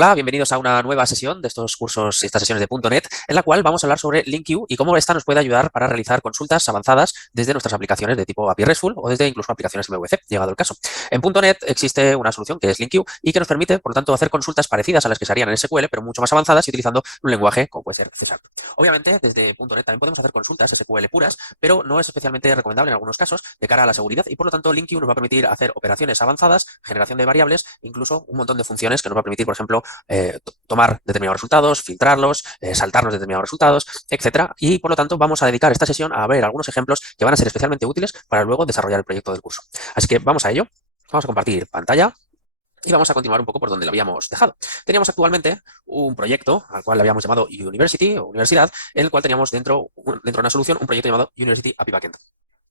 Hola, bienvenidos a una nueva sesión de estos cursos y estas sesiones de .NET, en la cual vamos a hablar sobre LinkU y cómo esta nos puede ayudar para realizar consultas avanzadas desde nuestras aplicaciones de tipo API RESTful o desde incluso aplicaciones MVC, llegado el caso. En .NET existe una solución que es LinkU y que nos permite, por lo tanto, hacer consultas parecidas a las que se harían en SQL, pero mucho más avanzadas y utilizando un lenguaje como puede ser C#. Obviamente, desde .NET también podemos hacer consultas SQL puras, pero no es especialmente recomendable en algunos casos de cara a la seguridad y, por lo tanto, LinkU nos va a permitir hacer operaciones avanzadas, generación de variables, incluso un montón de funciones que nos va a permitir, por ejemplo, tomar determinados resultados, filtrarlos, saltarnos determinados resultados, etcétera. Y por lo tanto vamos a dedicar esta sesión a ver algunos ejemplos que van a ser especialmente útiles para luego desarrollar el proyecto del curso. Así que vamos a ello. Vamos a compartir pantalla. Y vamos a continuar un poco por donde lo habíamos dejado. Teníamos actualmente un proyecto al cual le habíamos llamado University o Universidad, en el cual teníamos dentro de una solución un proyecto llamado University API Backend.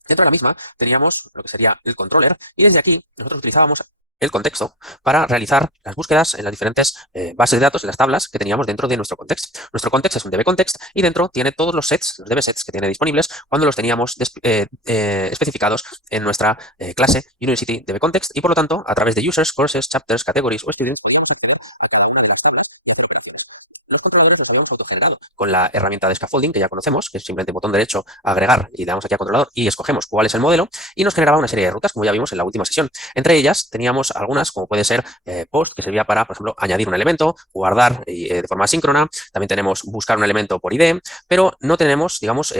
Dentro de la misma teníamos lo que sería el controller y desde aquí nosotros utilizábamos el contexto para realizar las búsquedas en las diferentes bases de datos, en las tablas que teníamos dentro de nuestro contexto. Nuestro contexto es un dbContext y dentro tiene todos los sets, los dbsets que tiene disponibles cuando los teníamos especificados en nuestra clase University dbContext y por lo tanto a través de users, courses, chapters, categories o students podíamos acceder a cada una de las tablas y hacer operaciones. Los controladores los habíamos autogenerado con la herramienta de scaffolding que ya conocemos, que es simplemente botón derecho, agregar y le damos aquí a controlador y escogemos cuál es el modelo y nos generaba una serie de rutas como ya vimos en la última sesión. Entre ellas teníamos algunas como puede ser post, que servía para, por ejemplo, añadir un elemento, guardar de forma asíncrona, también tenemos buscar un elemento por ID, pero no tenemos, digamos,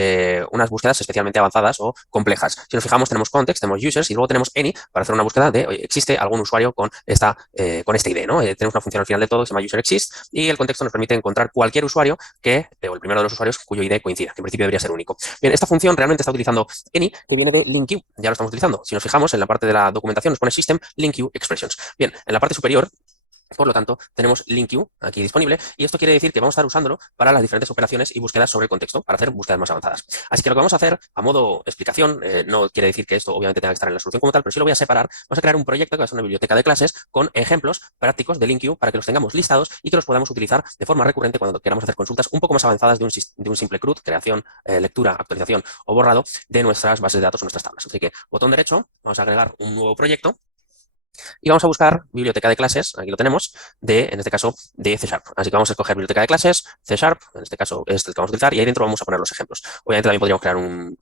unas búsquedas especialmente avanzadas o complejas. Si nos fijamos tenemos context, tenemos users y luego tenemos any para hacer una búsqueda de, oye, existe algún usuario con esta ID, ¿no? Tenemos una función al final de todo que se llama userExist y el contexto nos permite encontrar cualquier usuario o el primero de los usuarios cuyo ID coincida, que en principio debería ser único. Bien, esta función realmente está utilizando any, que viene de LinkU, ya lo estamos utilizando. Si nos fijamos en la parte de la documentación nos pone System LinkU Expressions. Bien, en la parte superior, por lo tanto, tenemos LinkU aquí disponible y esto quiere decir que vamos a estar usándolo para las diferentes operaciones y búsquedas sobre el contexto para hacer búsquedas más avanzadas. Así que lo que vamos a hacer a modo explicación, no quiere decir que esto obviamente tenga que estar en la solución como tal, pero sí lo voy a separar. Vamos a crear un proyecto que va a ser una biblioteca de clases con ejemplos prácticos de LinkU para que los tengamos listados y que los podamos utilizar de forma recurrente cuando queramos hacer consultas un poco más avanzadas de un simple CRUD, creación, lectura, actualización o borrado de nuestras bases de datos o nuestras tablas. Así que botón derecho, vamos a agregar un nuevo proyecto. Y vamos a buscar biblioteca de clases, aquí lo tenemos, en este caso, de C#. Así que vamos a escoger biblioteca de clases, C#, en este caso es el que vamos a utilizar, y ahí dentro vamos a poner los ejemplos. Obviamente también podríamos crear un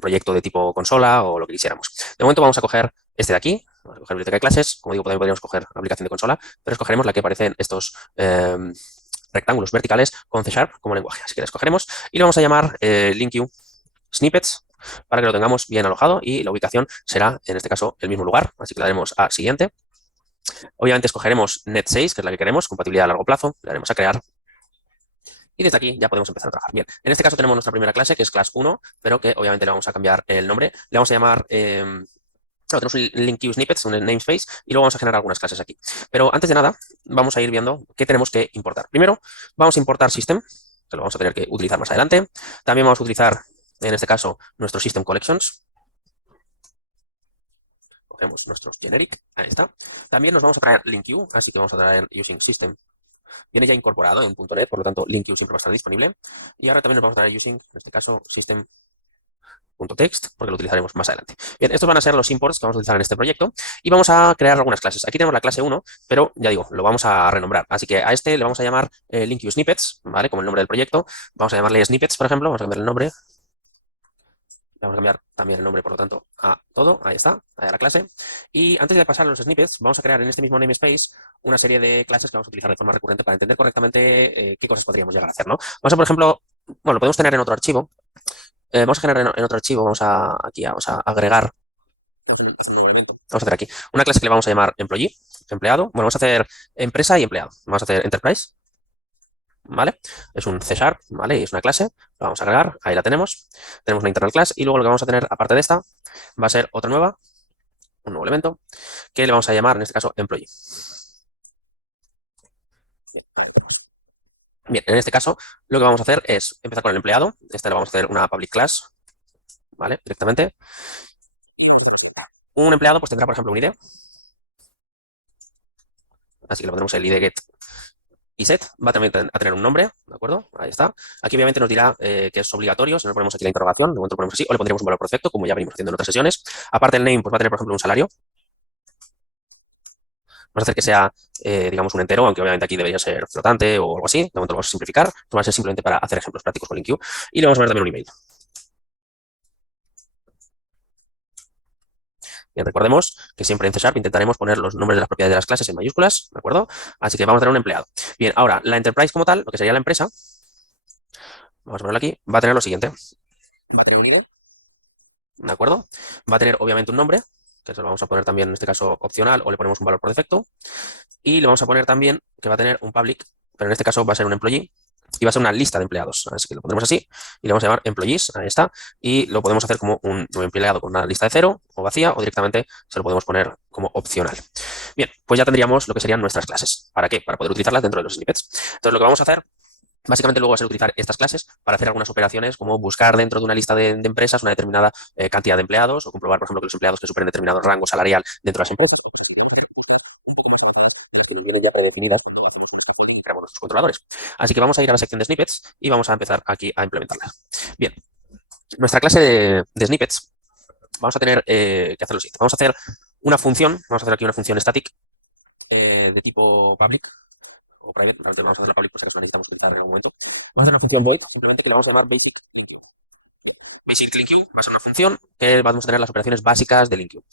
proyecto de tipo consola o lo que quisiéramos. De momento vamos a coger este de aquí, vamos a coger biblioteca de clases, como digo, también podríamos coger aplicación de consola, pero escogeremos la que aparece en estos rectángulos verticales con C# como lenguaje. Así que la escogeremos y le vamos a llamar LinkU Snippets, para que lo tengamos bien alojado y la ubicación será, en este caso, el mismo lugar. Así que le daremos a siguiente. Obviamente escogeremos Net6, que es la que queremos, compatibilidad a largo plazo. Le daremos a crear. Y desde aquí ya podemos empezar a trabajar. Bien, en este caso tenemos nuestra primera clase, que es class 1, pero que obviamente le vamos a cambiar el nombre. Le vamos a llamar... tenemos un LinkU Snippets, un namespace, y luego vamos a generar algunas clases aquí. Pero antes de nada, vamos a ir viendo qué tenemos que importar. Primero, vamos a importar System, que lo vamos a tener que utilizar más adelante. También vamos a utilizar, en este caso, nuestro System Collections. Cogemos nuestros generic, ahí está. También nos vamos a traer LinkU, así que vamos a traer using system. Viene ya incorporado en .NET, por lo tanto LinkU siempre va a estar disponible. Y ahora también nos vamos a traer using, en este caso, system.text, porque lo utilizaremos más adelante. Bien, estos van a ser los imports que vamos a utilizar en este proyecto y vamos a crear algunas clases. Aquí tenemos la clase 1, pero ya digo, lo vamos a renombrar. Así que a este le vamos a llamar LinkU Snippets, ¿vale? Como el nombre del proyecto. Vamos a llamarle Snippets, por ejemplo, vamos a cambiar el nombre. Vamos a cambiar también el nombre, por lo tanto, a todo. Ahí está, ahí a la clase. Y antes de pasar a los snippets, vamos a crear en este mismo namespace una serie de clases que vamos a utilizar de forma recurrente para entender correctamente qué cosas podríamos llegar a hacer, ¿no? Vamos a, por ejemplo, bueno, lo podemos tener en otro archivo. Vamos a generar en otro archivo, vamos a agregar. Vamos a hacer aquí una clase que le vamos a llamar employee, empleado. Bueno, vamos a hacer empresa y empleado. Vamos a hacer enterprise. ¿Vale? Es un C#, ¿vale? Y es una clase, la vamos a agregar, ahí la tenemos. Tenemos una internal class y luego lo que vamos a tener, aparte de esta, va a ser otra nueva, un nuevo elemento, que le vamos a llamar, en este caso, employee. Bien, en este caso, lo que vamos a hacer es empezar con el empleado. Esta le vamos a hacer una public class, ¿vale? Directamente. Un empleado pues tendrá, por ejemplo, un ID. Así que le pondremos el ID get y set, va también a tener un nombre, ¿de acuerdo? Ahí está. Aquí obviamente nos dirá que es obligatorio, si no le ponemos aquí la interrogación, de momento lo ponemos así, o le pondremos un valor por defecto, como ya venimos haciendo en otras sesiones. Aparte del name, pues va a tener, por ejemplo, un salario. Vamos a hacer que sea, digamos, un entero, aunque obviamente aquí debería ser flotante o algo así. De momento lo vamos a simplificar. Esto va a ser simplemente para hacer ejemplos prácticos con LinkU. Y le vamos a poner también un email. Bien, recordemos que siempre en C# intentaremos poner los nombres de las propiedades de las clases en mayúsculas, ¿de acuerdo? Así que vamos a tener un empleado. Bien, ahora, la enterprise como tal, lo que sería la empresa, vamos a ponerlo aquí, va a tener lo siguiente. Va a tener un email, ¿de acuerdo? Va a tener obviamente un nombre, que se lo vamos a poner también en este caso opcional o le ponemos un valor por defecto. Y le vamos a poner también que va a tener un public, pero en este caso va a ser un employee y va a ser una lista de empleados. Así que lo pondremos así y le vamos a llamar employees, ahí está. Y lo podemos hacer como un empleado con una lista de 0 o vacía o directamente se lo podemos poner como opcional. Bien, pues ya tendríamos lo que serían nuestras clases. ¿Para qué? Para poder utilizarlas dentro de los snippets. Entonces lo que vamos a hacer básicamente luego va a ser utilizar estas clases para hacer algunas operaciones como buscar dentro de una lista de empresas una determinada cantidad de empleados o comprobar, por ejemplo, que los empleados que superen determinado rango salarial dentro de las empresas. Un poco más avanzadas, las que nos vienen ya predefinidas cuando hacemos un scaffolding y creamos nuestros controladores. Así que vamos a ir a la sección de snippets y vamos a empezar aquí a implementarlas. Bien, nuestra clase de snippets vamos a tener que hacer lo siguiente. Vamos a hacer una función, vamos a hacer aquí una función static de tipo public o private, vamos a hacer la public, pues eso necesitamos utilizar en algún momento. Vamos a hacer una función void, simplemente que le vamos a llamar basic. Basic LinkU va a ser una función que vamos a tener las operaciones básicas de LinkU.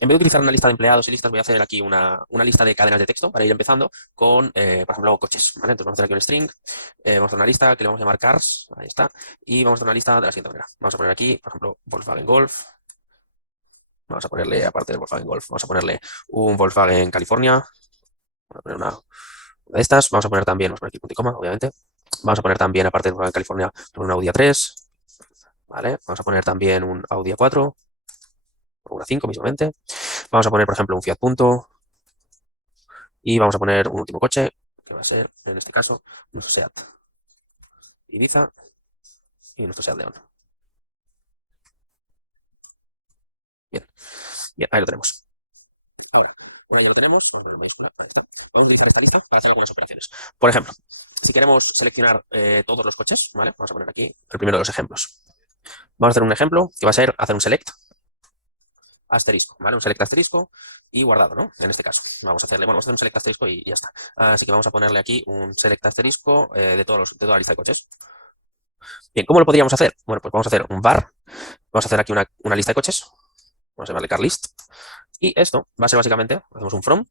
En vez de utilizar una lista de empleados y listas, voy a hacer aquí una lista de cadenas de texto para ir empezando con, por ejemplo, coches. ¿Vale? Entonces vamos a hacer aquí un string, vamos a hacer una lista que le vamos a llamar cars, ahí está, y vamos a hacer una lista de la siguiente manera. Vamos a poner aquí, por ejemplo, Volkswagen Golf. Vamos a ponerle, aparte del Volkswagen Golf, vamos a ponerle un Volkswagen California. Vamos a poner una de estas. Vamos a poner también, vamos a poner aquí punto y coma, obviamente. Vamos a poner también, aparte del Volkswagen California, un Audi A3. ¿Vale? Vamos a poner también un Audi A4, o una 5 mismamente. Vamos a poner, por ejemplo, un Fiat Punto. Y vamos a poner un último coche, que va a ser, en este caso, nuestro SEAT Ibiza y nuestro SEAT León. Bien, bien, ahí lo tenemos. Ahora, una vez que lo tenemos, vamos a poner mayúscula, ahí está. Podemos utilizar esta lista para hacer algunas operaciones. Por ejemplo, si queremos seleccionar todos los coches, ¿vale? Vamos a poner aquí el primero de los ejemplos. Vamos a hacer un ejemplo que va a ser hacer un select asterisco, ¿vale? Un select asterisco y guardado, ¿no? En este caso. Vamos a hacerle, bueno, vamos a hacer un select asterisco y ya está. Así que vamos a ponerle aquí un select asterisco de toda la lista de coches. Bien, ¿cómo lo podríamos hacer? Bueno, pues vamos a hacer un var, vamos a hacer aquí una lista de coches, vamos a llamarle car list, y esto va a ser básicamente, hacemos un from,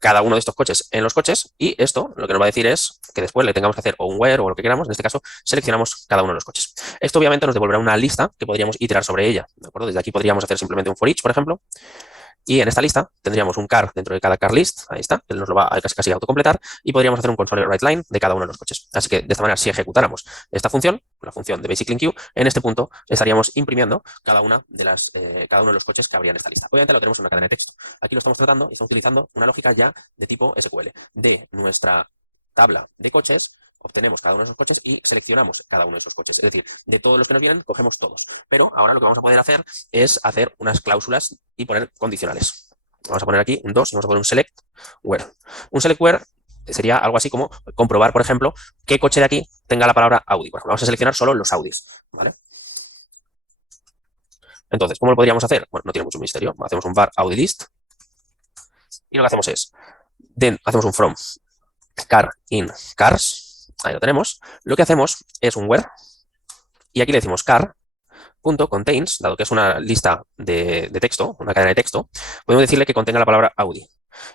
cada uno de estos coches en los coches, y esto lo que nos va a decir es que después le tengamos que hacer o un where o lo que queramos, en este caso seleccionamos cada uno de los coches. Esto obviamente nos devolverá una lista que podríamos iterar sobre ella, ¿de acuerdo? Desde aquí podríamos hacer simplemente un for each, por ejemplo, y en esta lista tendríamos un car dentro de cada car list, ahí está, que nos lo va a casi autocompletar, y podríamos hacer un console write line de cada uno de los coches. Así que de esta manera, si ejecutáramos esta función, la función de basic LinkU, en este punto estaríamos imprimiendo cada uno de los coches que habría en esta lista. Obviamente lo tenemos en una cadena de texto. Aquí lo estamos tratando y estamos utilizando una lógica ya de tipo SQL. De nuestra tabla de coches obtenemos cada uno de esos coches y seleccionamos cada uno de esos coches. Es decir, de todos los que nos vienen, cogemos todos. Pero ahora lo que vamos a poder hacer es hacer unas cláusulas y poner condicionales. Vamos a poner aquí un 2 y vamos a poner un select where. Un select where sería algo así como comprobar, por ejemplo, qué coche de aquí tenga la palabra Audi. Por ejemplo, vamos a seleccionar solo los Audis, ¿vale? Entonces, ¿cómo lo podríamos hacer? Bueno, no tiene mucho misterio. Hacemos un var Audi list y lo que hacemos es, hacemos un from car in cars, ahí lo tenemos. Lo que hacemos es un where y aquí le decimos car.contains, dado que es una lista de texto, una cadena de texto, podemos decirle que contenga la palabra Audi.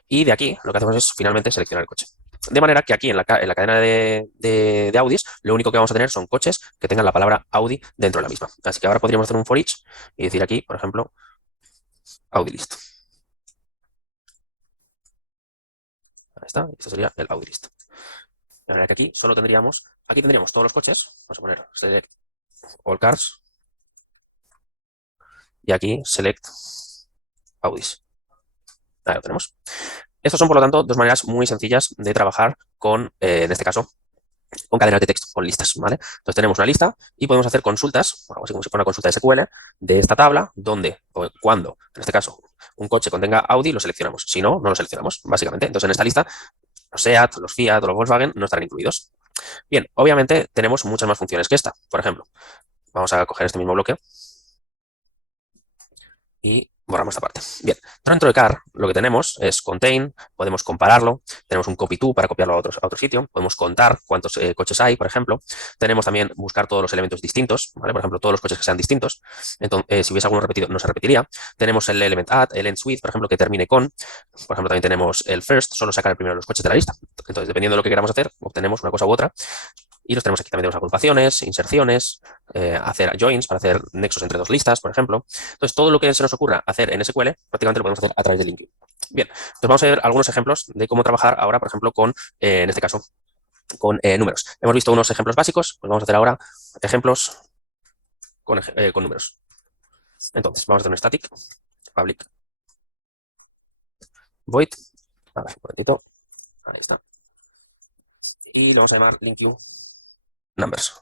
Y de aquí lo que hacemos es finalmente seleccionar el coche. De manera que aquí en la cadena de Audis, lo único que vamos a tener son coches que tengan la palabra Audi dentro de la misma. Así que ahora podríamos hacer un for each y decir aquí, por ejemplo, Audi list. Ahí está, esto sería el Audi list. De manera que aquí tendríamos todos los coches, vamos a poner select all cars y aquí select Audis. Ahí lo tenemos. Estas son, por lo tanto, dos maneras muy sencillas de trabajar con, en este caso, con cadenas de texto, con listas, ¿vale? Entonces tenemos una lista y podemos hacer consultas, algo así como si fuera una consulta de SQL, de esta tabla, donde o cuando, en este caso, un coche contenga Audi, lo seleccionamos. Si no, no lo seleccionamos, básicamente. Entonces en esta lista, los SEAT, los Fiat o los Volkswagen no estarán incluidos. Bien, obviamente tenemos muchas más funciones que esta. Por ejemplo, vamos a coger este mismo bloque y Borramos esta parte. Bien, dentro de car lo que tenemos es contain, podemos compararlo, tenemos un copy to para copiarlo a otro sitio, podemos contar cuántos coches hay, por ejemplo, tenemos también buscar todos los elementos distintos, ¿vale? Por ejemplo, todos los coches que sean distintos, entonces si hubiese alguno repetido no se repetiría, tenemos el element add, el end with, por ejemplo, que termine con, por ejemplo, también tenemos el first, solo sacar el primero de los coches de la lista, entonces dependiendo de lo que queramos hacer, obtenemos una cosa u otra. Y los tenemos aquí. También tenemos agrupaciones, inserciones, hacer joins para hacer nexos entre dos listas, por ejemplo. Entonces, todo lo que se nos ocurra hacer en SQL, prácticamente lo podemos hacer a través de LinkedIn. Bien, entonces vamos a ver algunos ejemplos de cómo trabajar ahora, por ejemplo, con, en este caso, con números. Hemos visto unos ejemplos básicos, pues vamos a hacer ahora ejemplos con números. Entonces, vamos a hacer un static, public, void, a ver, un momentito, ahí está. Y lo vamos a llamar LinkView numbers.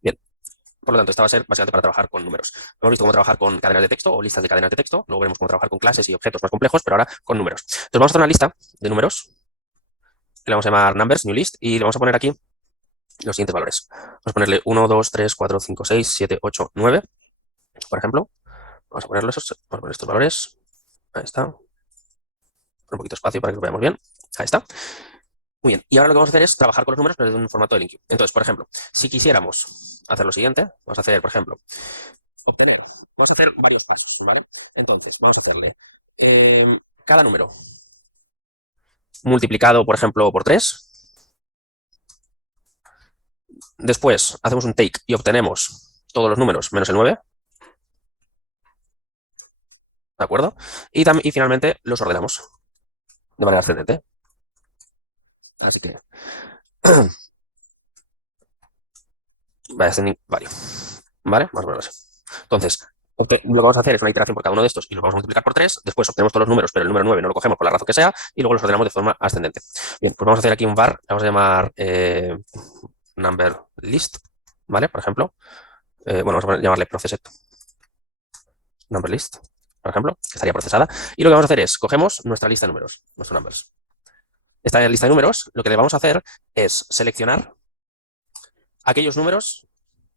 Bien, por lo tanto, esta va a ser básicamente para trabajar con números. Hemos visto cómo trabajar con cadenas de texto o listas de cadenas de texto. Luego veremos cómo trabajar con clases y objetos más complejos, pero ahora con números. Entonces vamos a hacer una lista de números que le vamos a llamar numbers, new list, y le vamos a poner aquí los siguientes valores. Vamos a ponerle 1, 2, 3, 4, 5, 6, 7, 8, 9, por ejemplo. Vamos a ponerle estos valores. Ahí está. Un poquito de espacio para que lo veamos bien. Ahí está. Muy bien. Y ahora lo que vamos a hacer es trabajar con los números, pero en un formato de LinkView. Entonces, por ejemplo, si quisiéramos hacer lo siguiente, vamos a hacer, por ejemplo, obtener. Vamos a hacer varios pasos, ¿vale? Entonces, vamos a hacerle cada número multiplicado, por ejemplo, por 3. Después hacemos un take y obtenemos todos los números menos el 9. ¿De acuerdo? Y finalmente los ordenamos de manera ascendente. Así que va ascending value. ¿Vale? Más o menos así. Entonces, lo que vamos a hacer es una iteración por cada uno de estos y los vamos a multiplicar por 3. Después obtenemos todos los números, pero el número 9 no lo cogemos por la razón que sea y luego los ordenamos de forma ascendente. Bien, pues vamos a hacer aquí un var, le vamos a llamar number list, ¿vale? Por ejemplo. Bueno, vamos a llamarle processed number list, por ejemplo, que estaría procesada. Y lo que vamos a hacer es, cogemos nuestra lista de números, nuestros numbers. Esta lista de números, lo que le vamos a hacer es seleccionar aquellos números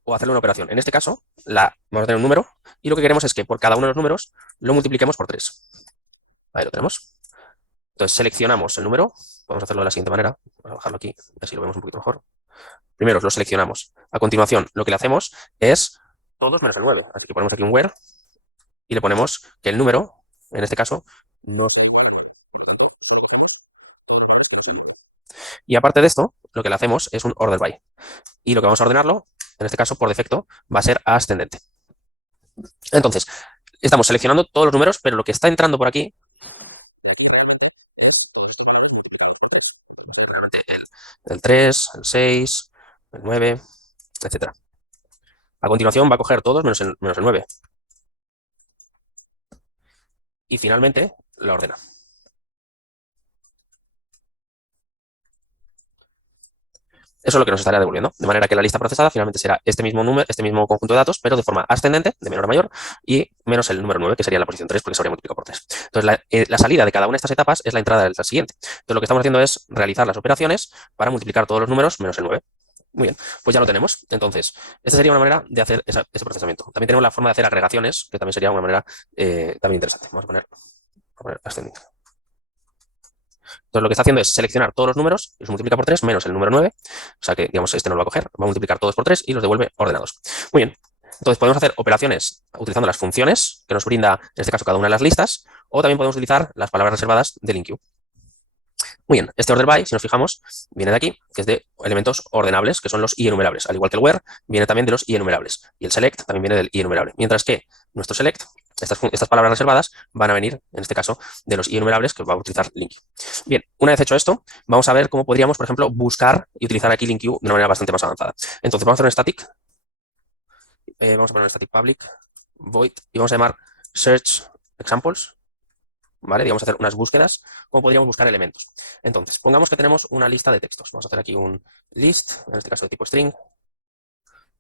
o hacerle una operación. En este caso, vamos a tener un número y lo que queremos es que por cada uno de los números lo multipliquemos por 3. Ahí lo tenemos. Entonces seleccionamos el número. Vamos a hacerlo de la siguiente manera. Vamos a bajarlo aquí, así lo vemos un poquito mejor. Primero lo seleccionamos. A continuación, lo que le hacemos es todos menos el 9. Así que ponemos aquí un where y le ponemos que el número, en este caso, no. Y aparte de esto, lo que le hacemos es un order by. Y lo que vamos a ordenarlo, en este caso, por defecto, va a ser ascendente. Entonces, estamos seleccionando todos los números, pero lo que está entrando por aquí, el 3, el 6, el 9, etcétera. A continuación va a coger todos menos el 9. Y finalmente la ordena. Eso es lo que nos estará devolviendo. De manera que la lista procesada finalmente será este mismo número, este mismo conjunto de datos, pero de forma ascendente, de menor a mayor, y menos el número 9, que sería la posición 3, porque se habría multiplicado por 3. Entonces, la salida de cada una de estas etapas es la entrada del siguiente. Entonces, lo que estamos haciendo es realizar las operaciones para multiplicar todos los números menos el 9. Muy bien, pues ya lo tenemos. Entonces, esta sería una manera de hacer ese procesamiento. También tenemos la forma de hacer agregaciones, que también sería una manera también interesante. Vamos a poner ascending. Entonces, lo que está haciendo es seleccionar todos los números, los multiplica por 3 menos el número 9. O sea que, digamos, este no lo va a coger, va a multiplicar todos por 3 y los devuelve ordenados. Muy bien. Entonces, podemos hacer operaciones utilizando las funciones que nos brinda, en este caso, cada una de las listas, o también podemos utilizar las palabras reservadas de LinkView. Muy bien, este order by, si nos fijamos, viene de aquí, que es de elementos ordenables, que son los i enumerables. Al igual que el where, viene también de los i enumerables. Y el select también viene del i enumerable. Mientras que nuestro select, estas palabras reservadas, van a venir, en este caso, de los i enumerables que va a utilizar LinkView. Bien, una vez hecho esto, vamos a ver cómo podríamos, por ejemplo, buscar y utilizar aquí LinkView de una manera bastante más avanzada. Entonces, vamos a hacer un static. Vamos a poner un static public, void, y vamos a llamar search examples. ¿Vale? Digamos, hacer unas búsquedas, ¿cómo podríamos buscar elementos? Entonces, pongamos que tenemos una lista de textos. Vamos a hacer aquí un list, en este caso de tipo string,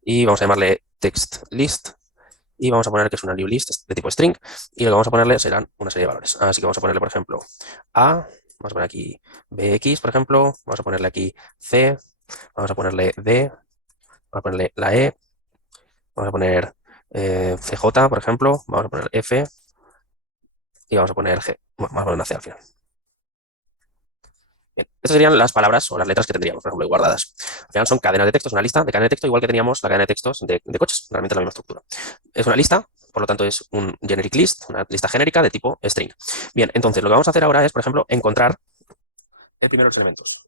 y vamos a llamarle text list, y vamos a poner que es una new list de tipo string, y lo que vamos a ponerle serán una serie de valores. Así que vamos a ponerle, por ejemplo, A, vamos a poner aquí BX, por ejemplo, vamos a ponerle aquí C, vamos a ponerle D, vamos a ponerle la E, vamos a poner CJ, por ejemplo, vamos a poner F, y vamos a poner G. Bueno, vamos a poner una C al final. Bien, estas serían las palabras o las letras que tendríamos, por ejemplo, guardadas. Al final son cadenas de textos, una lista de cadena de texto, igual que teníamos la cadena de textos de coches, realmente la misma estructura. Es una lista, por lo tanto es un generic list, una lista genérica de tipo string. Bien, entonces lo que vamos a hacer ahora es, por ejemplo, encontrar el primero de los elementos.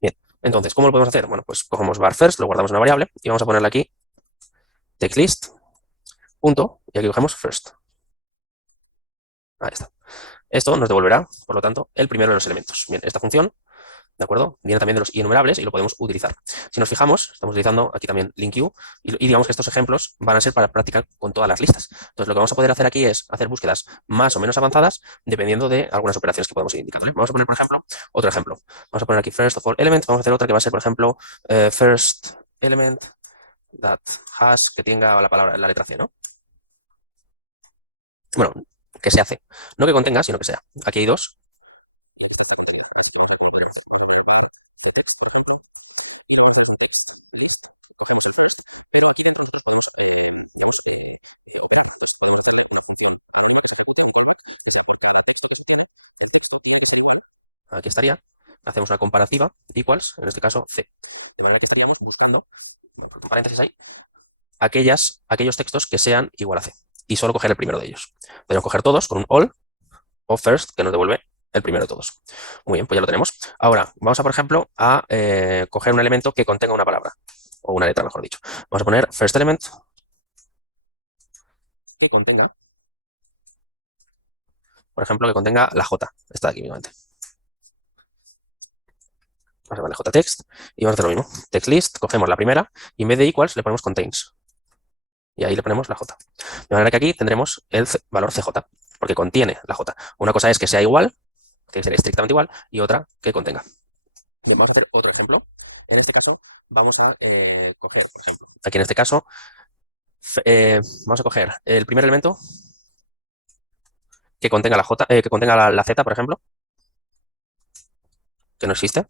Bien, entonces, ¿cómo lo podemos hacer? Bueno, pues cogemos var first, lo guardamos en una variable y vamos a ponerle aquí textlist, punto, y aquí cogemos first. Ahí está. Esto nos devolverá, por lo tanto, el primero de los elementos. Bien, esta función, ¿de acuerdo? Viene también de los enumerables y lo podemos utilizar. Si nos fijamos, estamos utilizando aquí también LinkQ y digamos que estos ejemplos van a ser para practicar con todas las listas. Entonces, lo que vamos a poder hacer aquí es hacer búsquedas más o menos avanzadas dependiendo de algunas operaciones que podemos ir indicando, ¿eh? Vamos a poner, por ejemplo, otro ejemplo. Vamos a poner aquí first of all element. Vamos a hacer otra que va a ser, por ejemplo, first element that has, que tenga la palabra, la letra C, ¿no? Bueno, que se hace. No que contenga, sino que sea. Aquí hay dos. Aquí estaría. Hacemos una comparativa, equals, en este caso C. De manera que estaríamos buscando, bueno, entre paréntesis ahí, aquellos textos que sean igual a C. Y solo coger el primero de ellos. Podemos coger todos con un all o first, que nos devuelve el primero de todos. Muy bien, pues ya lo tenemos. Ahora, vamos a, por ejemplo, a coger un elemento que contenga una palabra, o una letra, mejor dicho. Vamos a poner first element que contenga, por ejemplo, que contenga la J. Está aquí mismamente. Vamos a llamarle jtext y vamos a hacer lo mismo. Text list, cogemos la primera y en vez de equals le ponemos contains. Y ahí le ponemos la J. De manera que aquí tendremos el valor CJ, porque contiene la J. Una cosa es que sea igual, tiene que ser estrictamente igual, y otra que contenga. Bien, vamos a hacer otro ejemplo. En este caso, vamos a coger, por ejemplo, aquí en este caso, vamos a coger el primer elemento que contenga la J, que contenga la Z, por ejemplo, que no existe,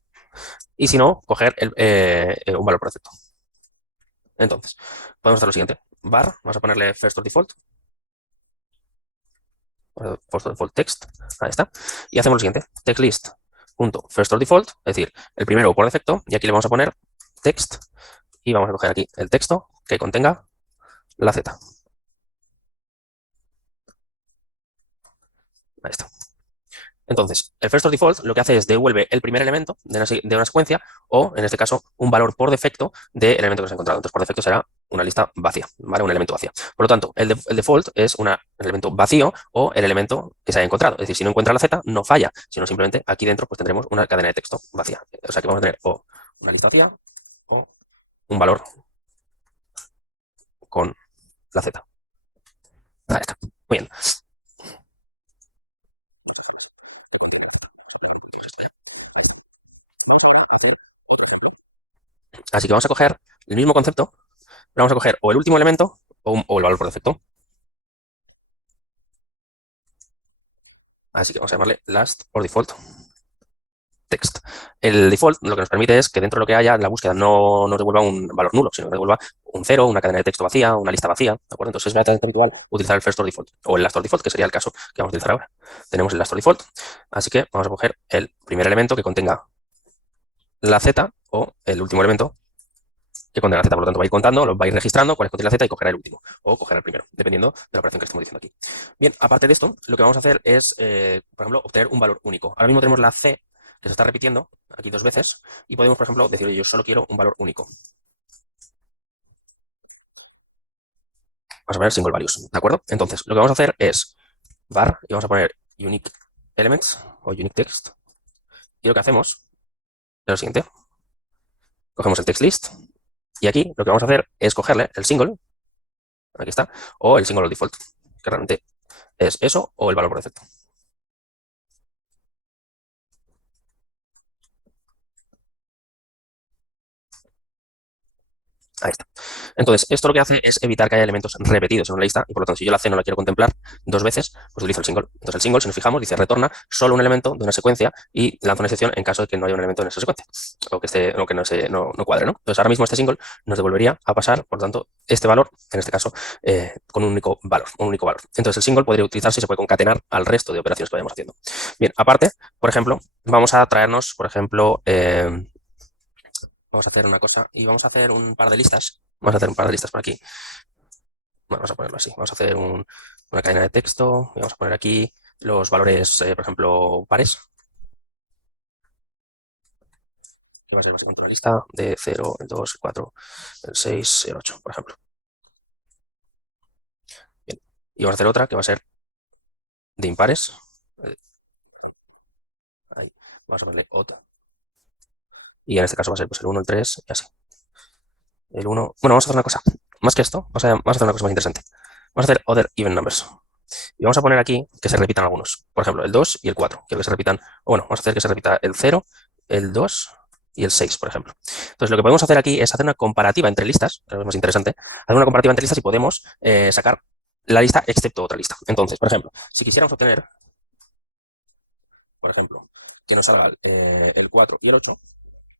y si no, coger un valor por defecto. Entonces, podemos hacer lo siguiente. Var, vamos a ponerle first or default, first or default text, ahí está, y hacemos lo siguiente. Text list punto first or default, es decir, el primero por defecto, y aquí le vamos a poner text, y vamos a coger aquí el texto que contenga la Z. Ahí está. Entonces, el first or default lo que hace es devuelve el primer elemento de una secuencia o, en este caso, un valor por defecto del elemento que se ha encontrado. Entonces, por defecto será una lista vacía, ¿vale? Un elemento vacío. Por lo tanto, el default es un elemento vacío o el elemento que se haya encontrado. Es decir, si no encuentra la Z, no falla, sino simplemente aquí dentro pues tendremos una cadena de texto vacía. O sea que vamos a tener o una lista vacía o un valor con la Z. Ahí está. Muy bien. Así que vamos a coger el mismo concepto, pero vamos a coger o el último elemento o el valor por defecto. Así que vamos a llamarle last or default text. El default lo que nos permite es que dentro de lo que haya en la búsqueda no nos devuelva un valor nulo, sino que devuelva un cero, una cadena de texto vacía, una lista vacía, ¿de acuerdo? Entonces es bastante habitual utilizar el first or default o el last or default, que sería el caso que vamos a utilizar ahora. Tenemos el last or default, así que vamos a coger el primer elemento que contenga la Z o el último elemento que contenga la Z. Por lo tanto, va a ir contando, lo va a ir registrando cuáles contiene la Z y cogerá el último o cogerá el primero, dependiendo de la operación que estemos diciendo aquí. Bien, aparte de esto, lo que vamos a hacer es, por ejemplo, obtener un valor único. Ahora mismo tenemos la C que se está repitiendo aquí dos veces y podemos, por ejemplo, decir, oye, yo solo quiero un valor único. Vamos a poner single values, ¿de acuerdo? Entonces, lo que vamos a hacer es var y vamos a poner unique elements o unique text. Y lo que hacemos es lo siguiente. Cogemos el text list y aquí lo que vamos a hacer es cogerle el single, aquí está, o el single default, que realmente es eso o el valor por defecto. Ahí está. Entonces, esto lo que hace es evitar que haya elementos repetidos en una lista y por lo tanto, si yo la C no la quiero contemplar dos veces, pues utilizo el single. Entonces, el single, si nos fijamos, dice retorna solo un elemento de una secuencia y lanza una excepción en caso de que no haya un elemento en esa secuencia o que, o que no cuadre, ¿no? Entonces, ahora mismo este single nos devolvería a pasar, por lo tanto, este valor, en este caso, con un único valor, Entonces, el single podría utilizarse y se puede concatenar al resto de operaciones que vayamos haciendo. Bien, aparte, por ejemplo, vamos a traernos, por ejemplo, vamos a hacer una cosa y vamos a hacer un par de listas. Vamos a hacer un par de listas por aquí. Bueno, vamos a ponerlo así. Vamos a hacer una cadena de texto y vamos a poner aquí los valores, por ejemplo, pares. Que va a ser básicamente una lista de 0, el 2, el 4, el 6, el 8, por ejemplo. Bien. Y vamos a hacer otra que va a ser de impares. Ahí. Vamos a ponerle otra. Y en este caso va a ser pues, el 1, el 3 y así. El 1. Bueno, vamos a hacer una cosa. Más que esto, vamos a hacer una cosa más interesante. Vamos a hacer other even numbers. Y vamos a poner aquí que se repitan algunos. Por ejemplo, el 2 y el 4. Quiero que se repitan. O bueno, vamos a hacer que se repita el 0, el 2 y el 6, por ejemplo. Entonces, lo que podemos hacer aquí es hacer una comparativa entre listas. Es más interesante. Hacer una comparativa entre listas y podemos sacar la lista excepto otra lista. Entonces, por ejemplo, si quisiéramos obtener, por ejemplo, que nos salga el 4 y el 8,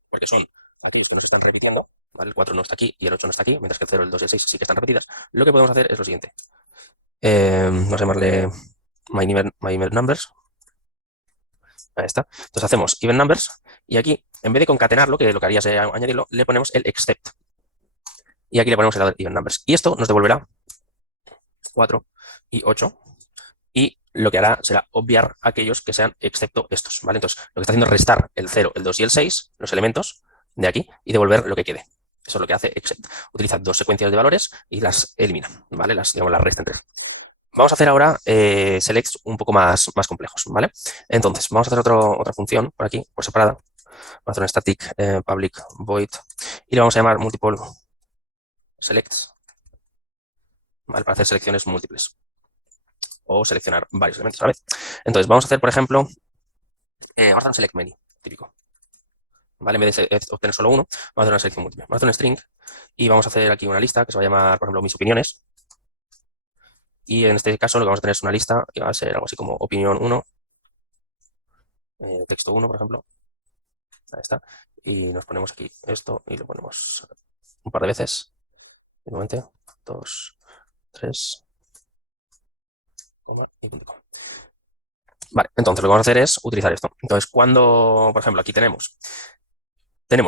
porque son aquellos que nos están repitiendo, ¿vale? El 4 no está aquí y el 8 no está aquí, mientras que el 0, el 2 y el 6 sí que están repetidas. Lo que podemos hacer es lo siguiente. Vamos a llamarle my even numbers. Ahí está. Entonces hacemos even numbers y aquí, en vez de concatenarlo, que lo que haría sería añadirlo, le ponemos el except. Y aquí le ponemos el other even numbers. Y esto nos devolverá 4 y 8. Y lo que hará será obviar aquellos que sean excepto estos, ¿vale? Entonces, lo que está haciendo es restar el 0, el 2 y el 6, los elementos de aquí, y devolver lo que quede. Eso es lo que hace except. Utiliza dos secuencias de valores y las elimina, ¿vale? Digamos, las resta entre. Vamos a hacer ahora selects un poco más complejos, ¿vale? Entonces, vamos a hacer otra función por aquí, por separada. Vamos a hacer un static public void y le vamos a llamar multiple selects, ¿vale? Para hacer selecciones múltiples o seleccionar varios elementos a la vez. Entonces, vamos a hacer, por ejemplo, vamos a hacer un select many, típico. ¿Vale? En vez de obtener solo uno, vamos a hacer una selección múltiple. Vamos a hacer un string y vamos a hacer aquí una lista que se va a llamar, por ejemplo, mis opiniones. Y en este caso lo que vamos a tener es una lista que va a ser algo así como opinión 1, texto 1, por ejemplo. Ahí está. Y nos ponemos aquí esto y lo ponemos un par de veces. Un momento. 2, 3 y punto com. Vale, entonces lo que vamos a hacer es utilizar esto. Entonces, cuando, por ejemplo, aquí tenemos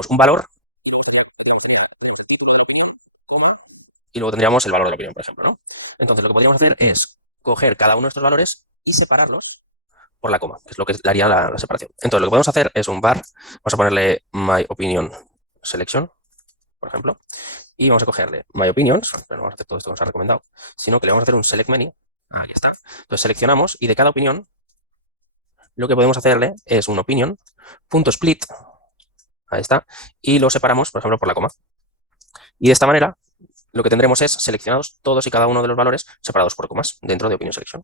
un valor y luego tendríamos el valor de la opinión, por ejemplo, ¿no? Entonces, lo que podríamos hacer es coger cada uno de estos valores y separarlos por la coma, que es lo que le haría la separación. Entonces, lo que podemos hacer es un var, vamos a ponerle my opinion selection, por ejemplo, y vamos a cogerle my opinions, pero no vamos a hacer todo esto que nos ha recomendado, sino que le vamos a hacer un select many. Aquí está. Entonces, seleccionamos y de cada opinión lo que podemos hacerle es un opinion.split, ahí está, y lo separamos, por ejemplo, por la coma. Y de esta manera, lo que tendremos es seleccionados todos y cada uno de los valores separados por comas dentro de opinion selection.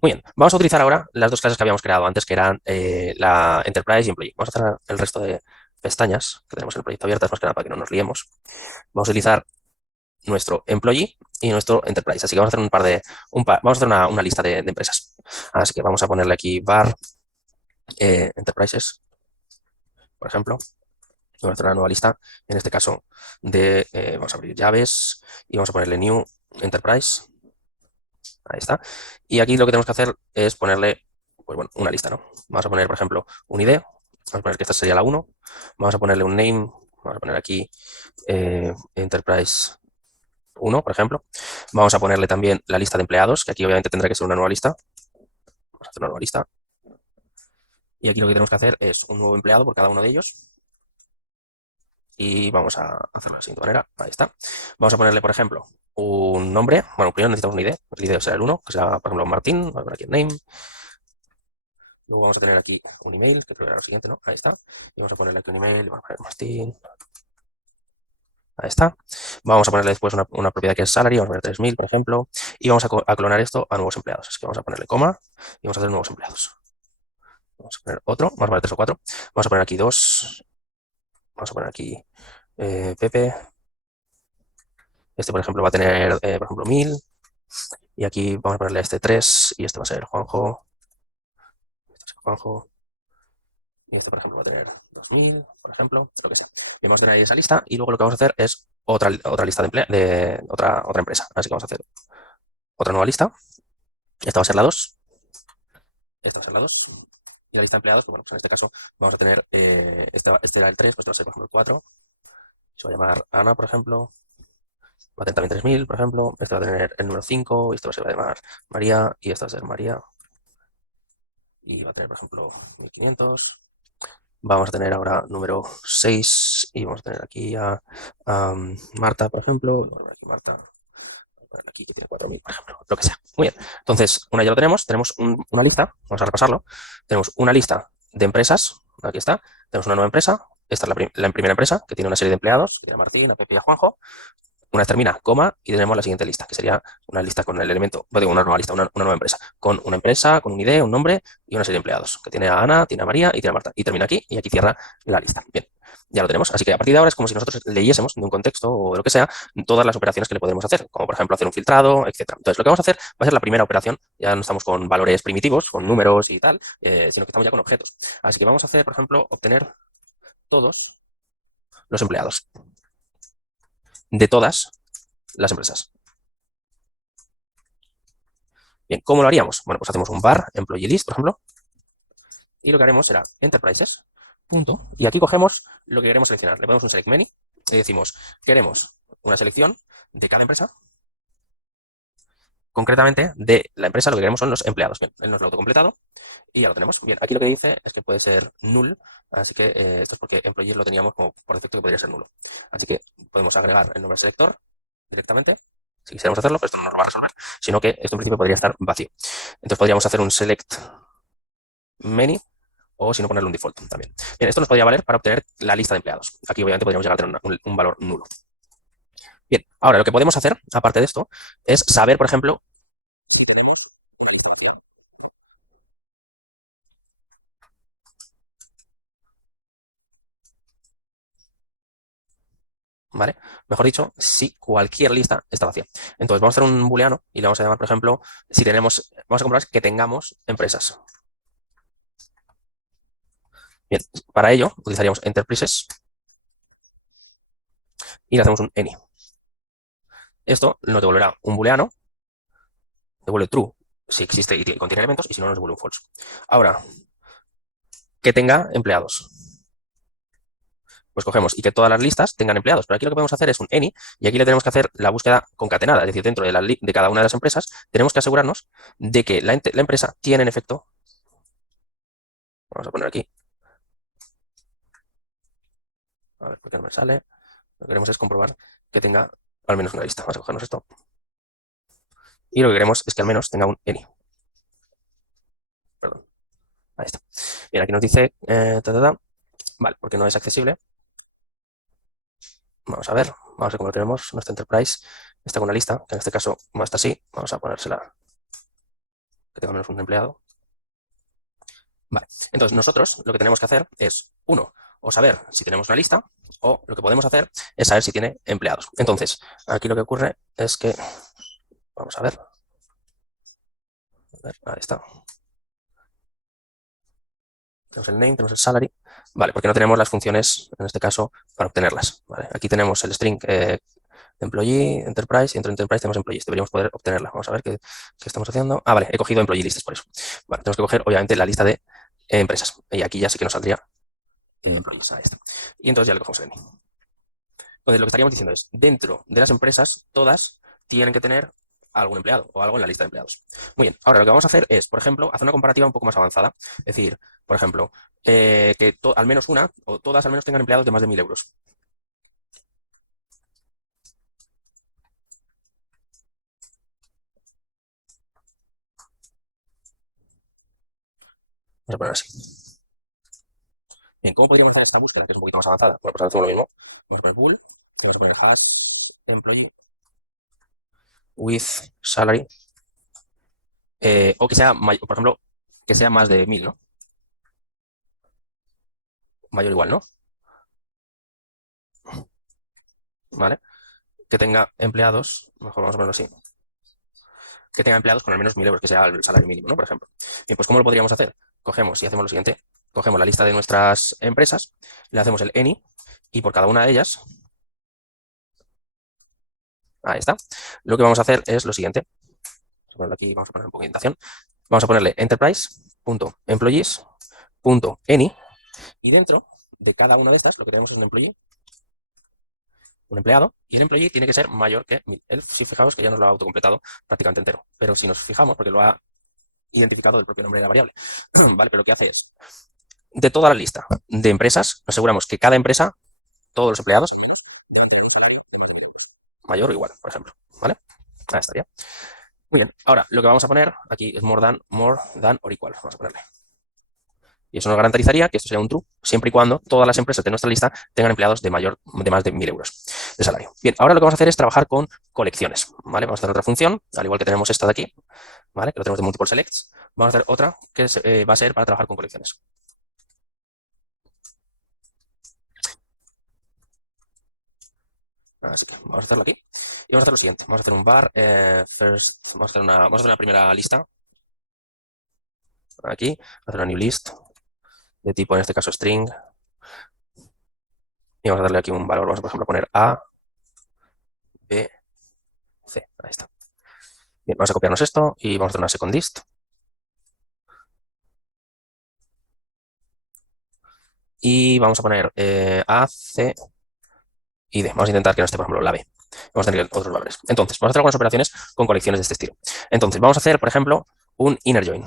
Muy bien, vamos a utilizar ahora las dos clases que habíamos creado antes, que eran la Enterprise y Employee. Vamos a cerrar el resto de pestañas que tenemos en el proyecto abiertas, más que nada para que no nos liemos. Vamos a utilizar nuestro Employee y nuestro Enterprise. Así que vamos a hacer vamos a hacer una lista de empresas. Así que vamos a ponerle aquí var Enterprises, por ejemplo. Vamos a hacer una nueva lista, en este caso vamos a abrir llaves y vamos a ponerle New Enterprise. Ahí está. Y aquí lo que tenemos que hacer es ponerle, pues bueno, una lista, ¿no? Vamos a poner, por ejemplo, un ID. Vamos a poner que esta sería la 1. Vamos a ponerle un name. Vamos a poner aquí Enterprise 1, por ejemplo. Vamos a ponerle también la lista de empleados, que aquí obviamente tendrá que ser una nueva lista. Vamos a hacer una nueva lista. Y aquí lo que tenemos que hacer es un nuevo empleado por cada uno de ellos. Y vamos a hacerlo de la siguiente manera. Ahí está. Vamos a ponerle, por ejemplo, un nombre. Bueno, primero necesitamos un ID. El ID será el 1, que será, por ejemplo, Martín. Vamos a poner aquí el name. Luego vamos a tener aquí un email, que creo que era lo siguiente, ¿no? Ahí está. Y vamos a ponerle aquí un email. Vamos a poner Martín. Ahí está. Vamos a ponerle después una propiedad que es salary. Vamos a poner 3000, por ejemplo. Y vamos a clonar esto a nuevos empleados. Así que vamos a ponerle coma y vamos a hacer nuevos empleados. Vamos a poner otro. Vamos a poner 3 o 4. Vamos a poner aquí 2. Vamos a poner aquí Pepe. Este, por ejemplo, va a tener, por ejemplo, 1000. Y aquí vamos a ponerle este 3 y este va a ser Juanjo. Este es Juanjo. Y este, por ejemplo, va a tener 2000, por ejemplo, lo que sea. Y vamos a tener ahí esa lista y luego lo que vamos a hacer es otra lista de otra empresa. Así que vamos a hacer otra nueva lista. Esta va a ser la 2. Esta va a ser la 2. Y la lista de empleados, pues bueno, pues en este caso vamos a tener, este era el 3, pues este va a ser, por ejemplo, el 4. Se va a llamar Ana, por ejemplo. Va a tener también 3000, por ejemplo. Este va a tener el número 5. Y esto se va a llamar María. Y esta va a ser María. Y va a tener, por ejemplo, 1500. Vamos a tener ahora número 6 y vamos a tener aquí a Marta, por ejemplo. Vamos a poner aquí Marta. Vamos a poner aquí que tiene 4000, por ejemplo. Lo que sea. Muy bien. Entonces, una ya lo tenemos. Tenemos una lista. Vamos a repasarlo. Tenemos una lista de empresas. Aquí está. Tenemos una nueva empresa. Esta es la primera empresa que tiene una serie de empleados. Que tiene a Martín, a Pepe y a Juanjo. Una vez termina, coma, y tenemos la siguiente lista, que sería una lista con el elemento, digo, una nueva lista, una nueva empresa, con un ID, un nombre y una serie de empleados, que tiene a Ana, tiene a María y tiene a Marta. Y termina aquí y aquí cierra la lista. Bien, ya lo tenemos. Así que a partir de ahora es como si nosotros leyésemos de un contexto o de lo que sea todas las operaciones que le podemos hacer, como por ejemplo hacer un filtrado, etcétera. Entonces, lo que vamos a hacer va a ser la primera operación. Ya no estamos con valores primitivos, con números y tal, sino que estamos ya con objetos. Así que vamos a hacer, por ejemplo, obtener todos los empleados de todas las empresas. Bien, ¿cómo lo haríamos? Bueno, pues hacemos un var employee list, por ejemplo, y lo que haremos será enterprises, punto, y aquí cogemos lo que queremos seleccionar. Le ponemos un select many y decimos, queremos una selección de cada empresa, concretamente de la empresa lo que queremos son los empleados. Bien, él nos lo ha autocompletado y ya lo tenemos. Bien, aquí lo que dice es que puede ser null, así que esto es porque employees lo teníamos como por defecto que podría ser nulo. Así que podemos agregar el nombre selector directamente. Si quisiéramos hacerlo, pero esto no nos lo va a resolver, sino que esto en principio podría estar vacío. Entonces podríamos hacer un select many o si no ponerle un default también. Bien, esto nos podría valer para obtener la lista de empleados. Aquí obviamente podríamos llegar a tener un valor nulo. Bien, ahora lo que podemos hacer, aparte de esto, es saber, por ejemplo, si tenemos una lista vacía. ¿Vale? Mejor dicho, si cualquier lista está vacía. Entonces vamos a hacer un booleano y le vamos a llamar, por ejemplo, si tenemos, vamos a comprobar que tengamos empresas. Bien, para ello utilizaríamos enterprises y le hacemos un any. Esto nos devolverá un booleano, devuelve true si existe y contiene elementos y si no nos devuelve un false. Ahora, que tenga empleados. Pues cogemos y que todas las listas tengan empleados. Pero aquí lo que podemos hacer es un any y aquí le tenemos que hacer la búsqueda concatenada. Es decir, dentro de cada una de las empresas tenemos que asegurarnos de que la empresa tiene en efecto, vamos a poner aquí, a ver por qué no me sale, lo que queremos es comprobar que tenga al menos una lista. Vamos a cogernos esto. Y lo que queremos es que al menos tenga un any. Perdón. Ahí está. Bien, aquí nos dice, vale, porque no es accesible. Vamos a ver, vamos a ver cómo lo tenemos. Nuestra enterprise está con una lista, que en este caso no está así. Vamos a ponérsela que tenga menos un empleado. Vale, entonces nosotros lo que tenemos que hacer es, uno, o saber si tenemos una lista, o lo que podemos hacer es saber si tiene empleados. Entonces, aquí lo que ocurre es que, vamos a ver, ahí está. Tenemos el name, tenemos el salary. Vale, porque no tenemos las funciones, en este caso, para obtenerlas. Vale, aquí tenemos el string employee, enterprise, y dentro de enterprise tenemos employees. Deberíamos poder obtenerla. Vamos a ver qué estamos haciendo. Ah, vale, he cogido employee listas por eso. Vale, tenemos que coger, obviamente, la lista de empresas. Y aquí ya sí que nos saldría employees. Ahí está. Y entonces ya le cogemos el name. Entonces, lo que estaríamos diciendo es, dentro de las empresas, todas tienen que tener algún empleado o algo en la lista de empleados. Muy bien, ahora lo que vamos a hacer es, por ejemplo, hacer una comparativa un poco más avanzada. Es decir, por ejemplo, que al menos una o todas al menos tengan empleados de más de 1000 euros. Vamos a poner así. Bien, ¿cómo podríamos hacer esta búsqueda, que es un poquito más avanzada? Bueno, pues hacemos lo mismo. Vamos a poner bool y vamos a poner hash employee with salary. O que sea, por ejemplo, que sea más de 1000, ¿no? Mayor o igual, ¿no? ¿Vale? que tenga empleados, mejor vamos a ponerlo así, que tenga empleados con al menos 1.000 euros, que sea el salario mínimo, ¿no? Por ejemplo. Bien, pues ¿cómo lo podríamos hacer? Cogemos y hacemos lo siguiente. Cogemos la lista de nuestras empresas, le hacemos el any y por cada una de ellas, ahí está, lo que vamos a hacer es lo siguiente. Vamos a ponerlo aquí, vamos a poner un poco de indentación. Vamos a ponerle enterprise.employees.any y dentro de cada una de estas lo que tenemos es un employee, un empleado, y el employee tiene que ser mayor que 1.000. Él, si fijaos que ya nos lo ha autocompletado prácticamente entero, pero si nos fijamos, porque lo ha identificado el propio nombre de la variable, ¿vale? Pero lo que hace es, de toda la lista de empresas, nos aseguramos que cada empresa, todos los empleados, mayor o igual, por ejemplo, ¿vale? Ahí estaría. Muy bien, ahora lo que vamos a poner aquí es more than or equal, vamos a ponerle. Y eso nos garantizaría que esto sea un true, siempre y cuando todas las empresas de nuestra lista tengan empleados de más de 1.000 euros de salario. Bien, ahora lo que vamos a hacer es trabajar con colecciones, ¿vale? Vamos a hacer otra función, al igual que tenemos esta de aquí, ¿vale? Que lo tenemos de multiple selects. Vamos a hacer otra que va a ser para trabajar con colecciones. Así que vamos a hacerlo aquí. Y vamos a hacer lo siguiente. Vamos a hacer un var first. Vamos a hacer una primera lista. Aquí. Vamos a hacer una new list. De tipo, en este caso, string. Y vamos a darle aquí un valor. Vamos a, por ejemplo, poner A, B, C. Ahí está. Bien, vamos a copiarnos esto y vamos a hacer una second list. Y vamos a poner A, C y D. Vamos a intentar que no esté, por ejemplo, la B. Vamos a tener otros valores. Entonces, vamos a hacer algunas operaciones con colecciones de este estilo. Entonces, vamos a hacer, por ejemplo, un inner join.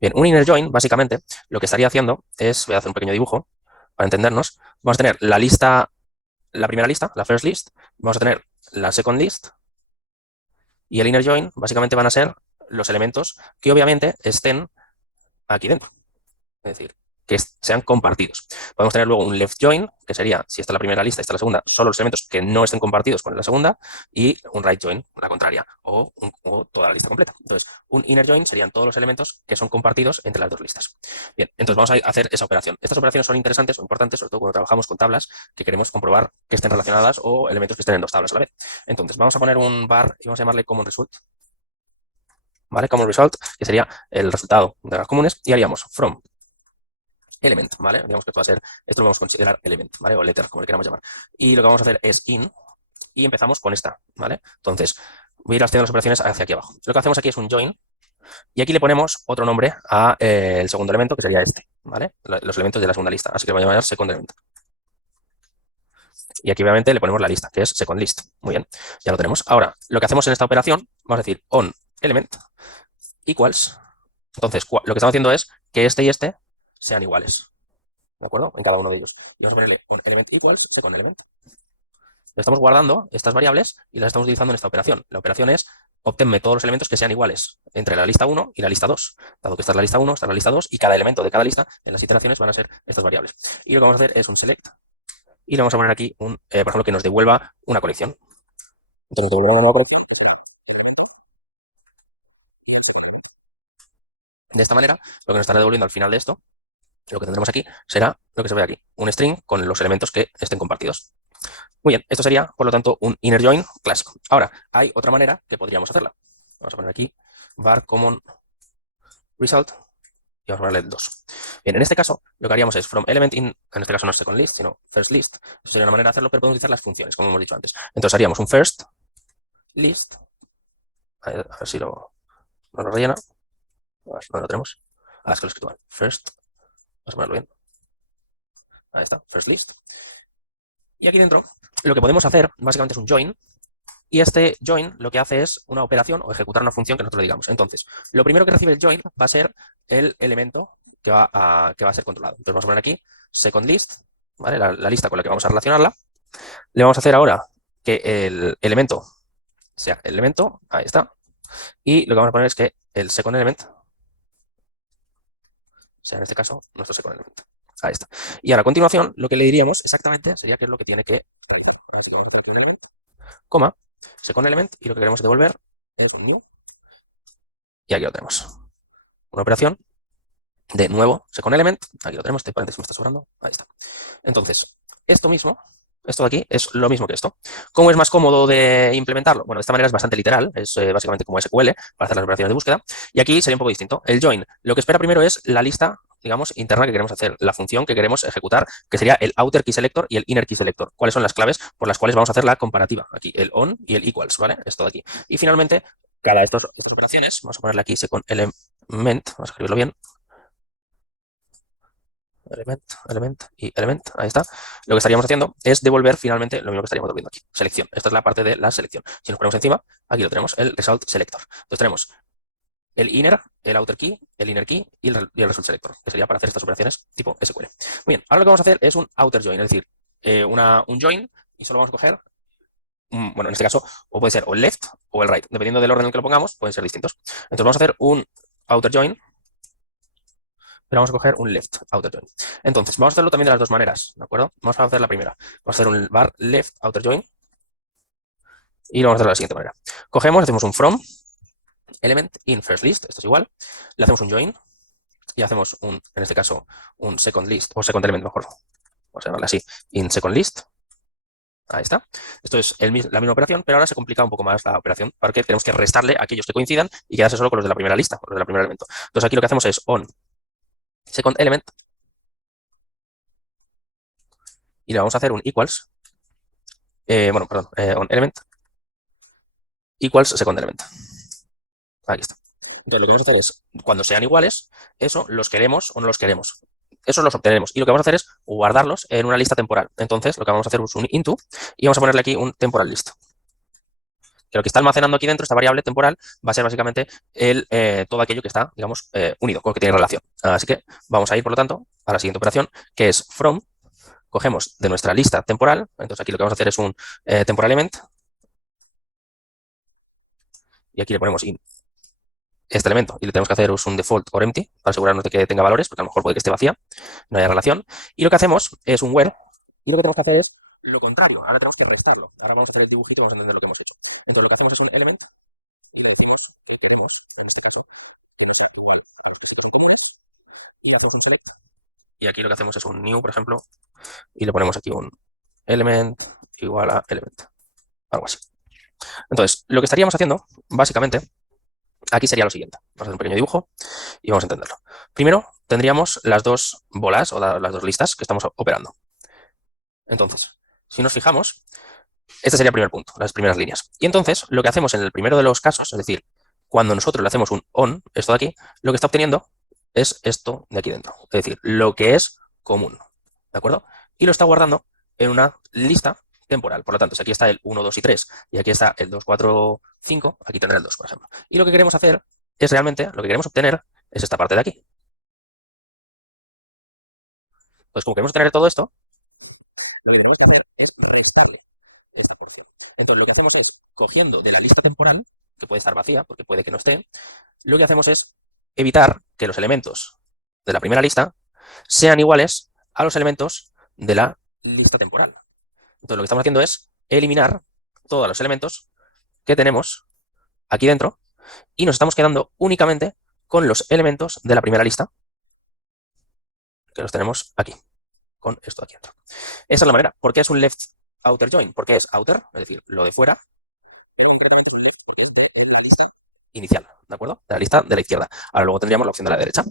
Bien, un inner join, básicamente, lo que estaría haciendo es, voy a hacer un pequeño dibujo para entendernos. Vamos a tener la lista, la primera lista, la first list. Vamos a tener la second list. Y el inner join, básicamente, van a ser los elementos que obviamente estén aquí dentro. Es decir, que sean compartidos. Podemos tener luego un left join, que sería, si esta es la primera lista y esta es la segunda, solo los elementos que no estén compartidos con la segunda, y un right join, la contraria, o toda la lista completa. Entonces, un inner join serían todos los elementos que son compartidos entre las dos listas. Bien, entonces vamos a hacer esa operación. Estas operaciones son interesantes o importantes, sobre todo cuando trabajamos con tablas que queremos comprobar que estén relacionadas o elementos que estén en dos tablas a la vez. Entonces, vamos a poner un var y vamos a llamarle common result. ¿Vale? Common result, que sería el resultado de las comunes, y haríamos from element, ¿vale? Digamos que esto va a ser, esto lo vamos a considerar element, ¿vale? O letter, como le queramos llamar. Y lo que vamos a hacer es in, y empezamos con esta, ¿vale? Entonces, voy a ir haciendo las operaciones hacia aquí abajo. Lo que hacemos aquí es un join, y aquí le ponemos otro nombre a el segundo elemento, que sería este, ¿vale? Los elementos de la segunda lista, así que lo voy a llamar second element. Y aquí obviamente le ponemos la lista, que es second list. Muy bien, ya lo tenemos. Ahora, lo que hacemos en esta operación, vamos a decir on element equals. Entonces, lo que estamos haciendo es que este y este sean iguales. ¿De acuerdo? En cada uno de ellos. Y vamos a ponerle on element equals second element. Estamos guardando estas variables y las estamos utilizando en esta operación. La operación es obténme todos los elementos que sean iguales entre la lista 1 y la lista 2. Dado que esta es la lista 1, esta es la lista 2 y cada elemento de cada lista en las iteraciones van a ser estas variables. Y lo que vamos a hacer es un select y le vamos a poner aquí, por ejemplo, que nos devuelva una colección. Entonces, devolverá una nueva colección. De esta manera, lo que nos estará devolviendo al final de esto, lo que tendremos aquí, será lo que se ve aquí, un string con los elementos que estén compartidos. Muy bien, esto sería, por lo tanto, un inner join clásico. Ahora, hay otra manera que podríamos hacerla. Vamos a poner aquí var common result y vamos a ponerle 2. Bien, en este caso, lo que haríamos es from element in, en este caso no es second list, sino first list. Eso sería una manera de hacerlo, pero podemos utilizar las funciones, como hemos dicho antes. Entonces haríamos un first list. A ver si no lo rellena. A ver, no lo tenemos. Ah, es que lo he escrito mal. First. Vamos a ponerlo bien. Ahí está, first list. Y aquí dentro, lo que podemos hacer básicamente es un join. Y este join lo que hace es una operación o ejecutar una función que nosotros le digamos. Entonces, lo primero que recibe el join va a ser el elemento que va a ser controlado. Entonces vamos a poner aquí second list, ¿vale? La lista con la que vamos a relacionarla. Le vamos a hacer ahora que el elemento sea el elemento, ahí está. Y lo que vamos a poner es que el second element sea en este caso nuestro second element. Ahí está. Y ahora a continuación lo que le diríamos exactamente sería qué es lo que tiene que realizar. Vamos a hacer aquí un elemento, coma, second element, y lo que queremos devolver es un new. Y aquí lo tenemos. Una operación de nuevo second element. Aquí lo tenemos, este paréntesis me está sobrando. Ahí está. Entonces, esto mismo esto de aquí es lo mismo que esto. ¿Cómo es más cómodo de implementarlo? Bueno, de esta manera es bastante literal, es básicamente como SQL para hacer las operaciones de búsqueda. Y aquí sería un poco distinto. El join, lo que espera primero es la lista, digamos, interna que queremos hacer, la función que queremos ejecutar, que sería el outer key selector y el inner key selector. ¿Cuáles son las claves por las cuales vamos a hacer la comparativa? Aquí, el on y el equals, ¿vale? Esto de aquí. Y finalmente, cada estas operaciones, vamos a ponerle aquí second element, vamos a escribirlo bien, element y element, ahí está. Lo que estaríamos haciendo es devolver finalmente lo mismo que estaríamos devolviendo aquí, selección. Esta es la parte de la selección. Si nos ponemos encima, aquí lo tenemos, el result selector. Entonces tenemos el inner, el outer key, el inner key y el result selector, que sería para hacer estas operaciones tipo SQL. Muy bien, ahora lo que vamos a hacer es un outer join, es decir, un join y solo vamos a coger, bueno, en este caso, o puede ser o el left o el right, dependiendo del orden en el que lo pongamos, pueden ser distintos. Entonces vamos a hacer un outer join, pero vamos a coger un left outer join. Entonces, vamos a hacerlo también de las dos maneras, ¿de acuerdo? Vamos a hacer la primera. Vamos a hacer un var left outer join y lo vamos a hacer de la siguiente manera. Cogemos, hacemos un from element in first list, esto es igual, le hacemos un join y hacemos un, en este caso, un second list, o second element mejor, vamos a llamarle así, in second list. Ahí está. Esto es la misma operación, pero ahora se complica un poco más la operación porque tenemos que restarle a aquellos que coincidan y quedarse solo con los de la primera lista, con los de la primera elemento. Entonces aquí lo que hacemos es on second element y le vamos a hacer un equals, bueno, perdón, on element equals second element. Aquí está. Entonces lo que vamos a hacer es, cuando sean iguales, eso los queremos o no los queremos. Esos los obtenemos. Y lo que vamos a hacer es guardarlos en una lista temporal. Entonces lo que vamos a hacer es un into y vamos a ponerle aquí un temporal list. Que lo que está almacenando aquí dentro, esta variable temporal, va a ser básicamente todo aquello que está, digamos, unido, con lo que tiene relación. Así que vamos a ir, por lo tanto, a la siguiente operación, que es from, cogemos de nuestra lista temporal, entonces aquí lo que vamos a hacer es un temporal element, y aquí le ponemos in este elemento, y le tenemos que hacer un default or empty, para asegurarnos de que tenga valores, porque a lo mejor puede que esté vacía, no haya relación, y lo que hacemos es un where, y lo que tenemos que hacer es lo contrario, ahora tenemos que restarlo, ahora vamos a hacer el dibujito y vamos a entender lo que hemos hecho. Entonces lo que hacemos es un element, y le decimos que queremos, en este caso, que no será igual a los trocitos de compras, y hacemos un select, y aquí lo que hacemos es un new, por ejemplo, y le ponemos aquí un element igual a element, algo así. Entonces, lo que estaríamos haciendo, básicamente, aquí sería lo siguiente. Vamos a hacer un pequeño dibujo y vamos a entenderlo. Primero, tendríamos las dos bolas o las dos listas que estamos operando. Entonces, si nos fijamos, este sería el primer punto, las primeras líneas. Y entonces, lo que hacemos en el primero de los casos, es decir, cuando nosotros le hacemos un on, esto de aquí, lo que está obteniendo es esto de aquí dentro. Es decir, lo que es común. ¿De acuerdo? Y lo está guardando en una lista temporal. Por lo tanto, si aquí está el 1, 2 y 3 y aquí está el 2, 4, 5, aquí tendrá el 2, por ejemplo. Y lo que queremos hacer es realmente, lo que queremos obtener es esta parte de aquí. Entonces, como queremos obtener todo esto, lo que tenemos que hacer es restarle esta porción. Entonces, lo que hacemos es, cogiendo de la lista temporal, que puede estar vacía, porque puede que no esté, lo que hacemos es evitar que los elementos de la primera lista sean iguales a los elementos de la lista temporal. Entonces, lo que estamos haciendo es eliminar todos los elementos que tenemos aquí dentro y nos estamos quedando únicamente con los elementos de la primera lista, que los tenemos aquí, con esto de aquí dentro. Esa es la manera. ¿Por qué es un left outer join? Porque es outer, es decir, lo de fuera, pero porque es de la lista inicial, ¿de acuerdo? De la lista de la izquierda. Ahora luego tendríamos la opción de la derecha.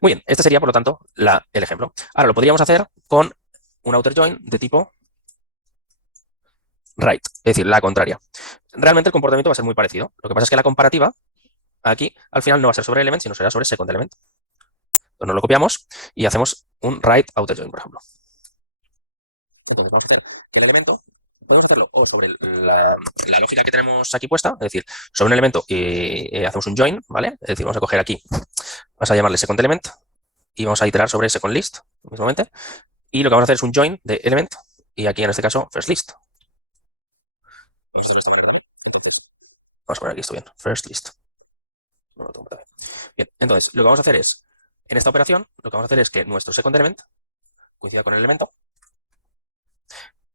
Muy bien, este sería, por lo tanto, el ejemplo. Ahora lo podríamos hacer con un outer join de tipo right, es decir, la contraria. Realmente el comportamiento va a ser muy parecido. Lo que pasa es que la comparativa aquí al final no va a ser sobre element, sino será sobre second element. Entonces nos lo copiamos y hacemos un right outer join, por ejemplo. Entonces vamos a hacer que el elemento, podemos hacerlo o sobre la lógica que tenemos aquí puesta, es decir, sobre un elemento y hacemos un join, ¿vale? Es decir, vamos a coger aquí, vamos a llamarle second element y vamos a iterar sobre second list mismamente. Y lo que vamos a hacer es un join de element y aquí en este caso first list. Vamos a hacerlo de esta manera también. Vamos a poner aquí esto bien, first list. No lo tengo también. Bien, entonces lo que vamos a hacer es, en esta operación, lo que vamos a hacer es que nuestro second element coincida con el elemento,